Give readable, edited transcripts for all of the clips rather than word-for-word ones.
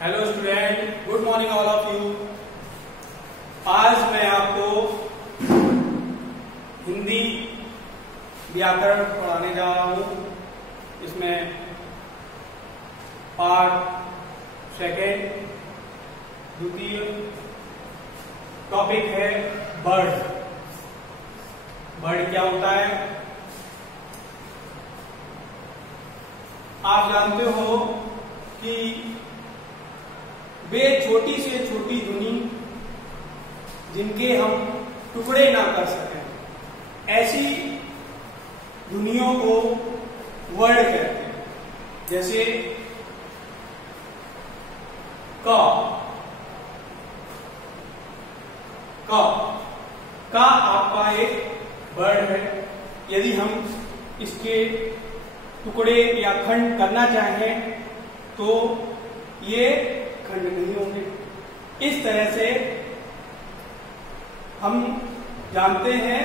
Hello student, good morning all of you. आज मैं आपको हिंदी व्याकरण पढ़ाने जा रहा हूँ। इसमें पार्ट सेकेंड द्वितीय टॉपिक है बर्ड। बर्ड क्या होता है? आप जानते हो कि वे छोटी से छोटी धुनी जिनके हम टुकड़े ना कर सकें, ऐसी ध्वनियों को वर्ड कहते हैं। जैसे क का आपका एक वर्ड है। यदि हम इसके टुकड़े या खंड करना चाहें तो ये खंड नहीं होंगे। इस तरह से हम जानते हैं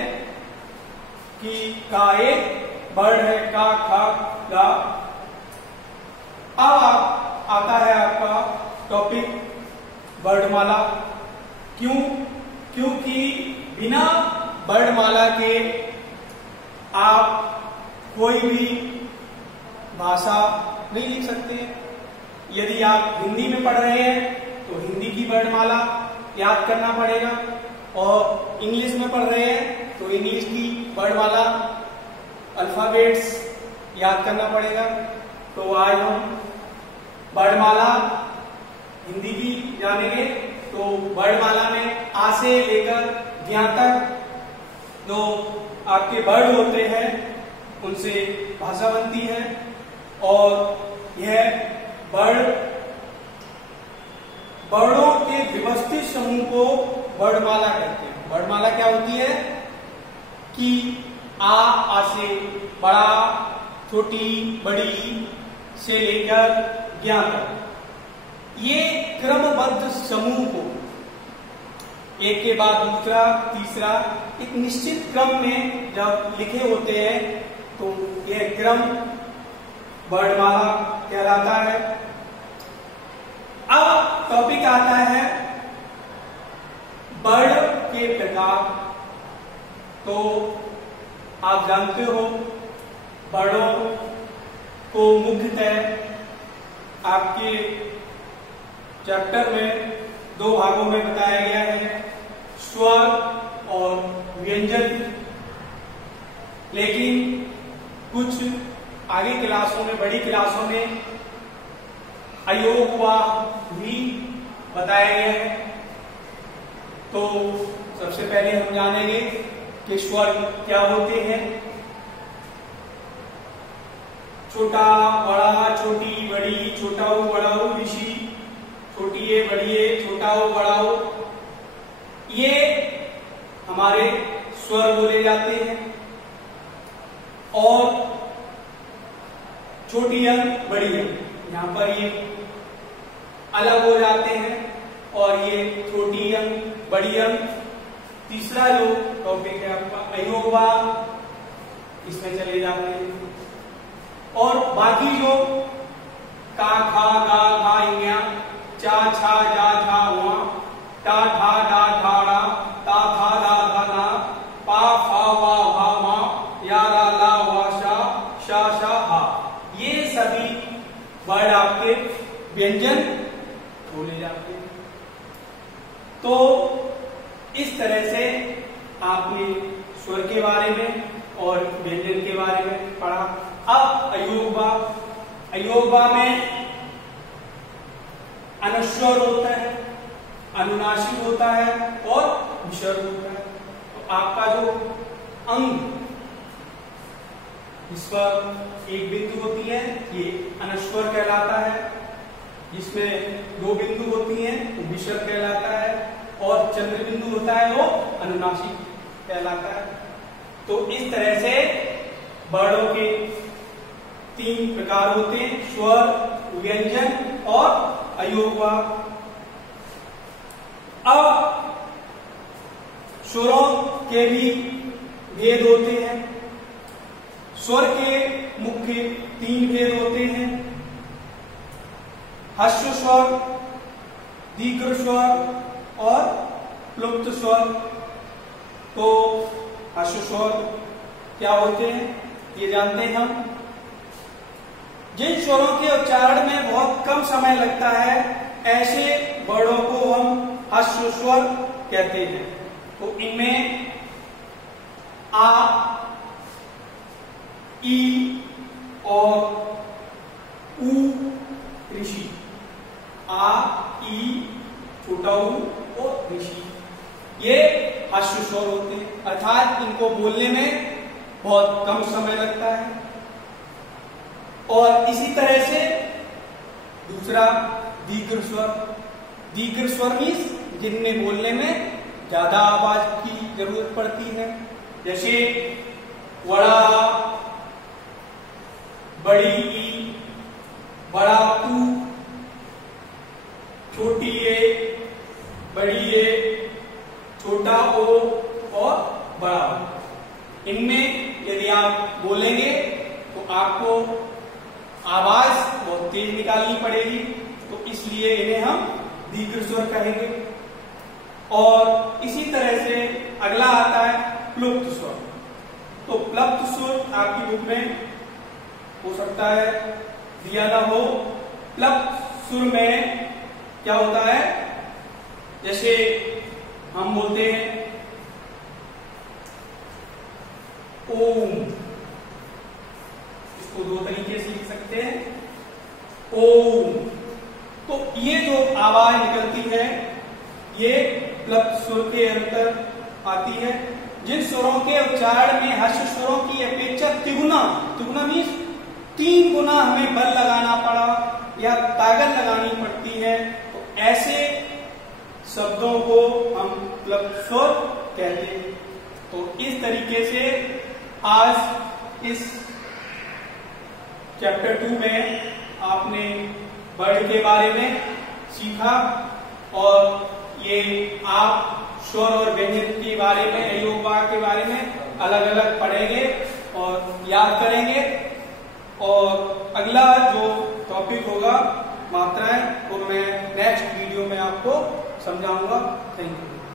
कि का एक वर्ड है, का, खा, गा। अब आता है आपका टॉपिक वर्णमाला। क्योंकि बिना वर्णमाला के आप कोई भी भाषा नहीं लिख सकते। यदि आप हिंदी में पढ़ रहे हैं तो हिंदी की वर्णमाला याद करना पड़ेगा, और इंग्लिश में पढ़ रहे हैं तो इंग्लिश की वर्णमाला अल्फाबेट्स याद करना पड़ेगा। तो आज हम वर्णमाला हिंदी की जानेंगे। तो वर्णमाला में आ से लेकर ज्ञ तक जो आपके वर्ड होते हैं उनसे भाषा बनती है, और यह वर्णों के व्यवस्थित समूह को वर्णमाला कहते हैं। वर्णमाला क्या होती है कि आ से बड़ा, छोटी, बड़ी से लेकर ज्ञ तक ये क्रमबद्ध समूह को एक के बाद दूसरा, तीसरा एक निश्चित क्रम में जब लिखे होते हैं तो यह क्रम वर्णमाला कहलाता है। अब टॉपिक आता है वर्ड के प्रकार। तो आप जानते हो वर्णों को मुख्यतः आपके चैप्टर में दो भागों में बताया गया है, स्वर और व्यंजन। लेकिन कुछ आगे क्लासों में, बड़ी क्लासों में अयोगवाह भी बताया गया है। तो सबसे पहले हम जानेंगे कि स्वर क्या होते हैं। छोटा, बड़ा, छोटी, बड़ी, छोटा हो, बड़ा हो, ऋषि, छोटी है, बड़ी है, छोटा हो, बड़ा हो, ये हमारे स्वर बोले जाते हैं। और छोटी अंक, बड़ी अंक, यहाँ पर ये अलग हो जाते हैं, और ये छोटी अंक, बड़ी अंक। तीसरा जो टॉपिक है आपका अयोगवाह, इसमें चले जाते हैं। और बाकी जो का, खा, गा, घा, इंग्या, चा, छा, जा, झा, हुआ, टा, ठा, डा, ठाड़ा, ता, था, दा, धा, ना, पा, फा, वा, भा, मा, या, रा, ला, वा, शा, शा, शा, हा, ये सभी वर्ड आपके व्यंजन बोले जाते हैं। तो इस तरह से आपने स्वर के बारे में और व्यंजन के बारे में पढ़ा। अब अयोगवाह में अनुस्वर होता है, अनुनासिक होता है और विसर्ग होता है। तो आपका जो अंग जिस पर एक बिंदु होती है ये अनुस्वर कहलाता है, जिसमें दो बिंदु होती हैं वो विसर्ग कहलाता है, और चंद्र बिंदु होता है वो अनुनासिक कहलाता है। तो इस तरह से वर्णों के तीन प्रकार होते हैं, स्वर, व्यंजन और अयोगवाह। अब स्वरों के भी भेद होते हैं। स्वर के मुख्य तीन भेद होते हैं। ह्रस्व स्वर, दीर्घ स्वर और प्लुप्त स्वर। तो ह्रस्व स्वर क्या होते हैं ये जानते हैं हम। जिन स्वरों के उच्चारण में बहुत कम समय लगता है ऐसे वर्णों को हम ह्रस्व स्वर कहते हैं। तो इनमें आ, ई और ऊ ऋषि, आ, ई, छोटा ऊ और ऋषि, ये ह्रस्व स्वर होते हैं, अर्थात इनको बोलने में बहुत कम समय लगता है। और इसी तरह से दूसरा दीर्घ स्वर। दीर्घ स्वर मीन्स जिनमें बोलने में ज्यादा आवाज की जरूरत पड़ती है, जैसे बड़ा, बड़ी ई, बड़ा ऊ, छोटी ए, बड़ी ए, छोटा ओ और बड़ा ओ। इनमें यदि आप बोलेंगे तो आपको आवाज बहुत तेज निकालनी पड़ेगी, तो इसलिए इन्हें हम दीर्घ स्वर कहेंगे। और इसी तरह से अगला आता है प्लुप्त स्वर। तो प्लुप्त स्वर आपकी बुक में हो सकता है दिया ना हो। प्लुप्त स्वर में क्या होता है, जैसे हम बोलते हैं ओम, इसको दो तरीके से लिख सकते हैं, ओम। तो ये जो आवाज निकलती है ये प्लुप्त स्वर के अंतर आती है। जिन स्वरों के उच्चारण में ह्रस्व स्वरों की अपेक्षा तिगुना, तिगुना मीन्स 3 गुना हमें बल लगाना पड़ा या ताकत लगानी पड़ती है, तो ऐसे शब्दों को हम प्लुप्त स्वर कहते हैं। तो इस तरीके से आज इस चैप्टर 2 में आपने वर्ड के बारे में सीखा और ये आप स्वर और व्यंजन के बारे में, अयोग वाक्य के बारे में अलग अलग पढ़ेंगे और याद करेंगे। और अगला जो टॉपिक होगा मात्राएं, वो मैं नेक्स्ट वीडियो में आपको समझाऊंगा। Thank you.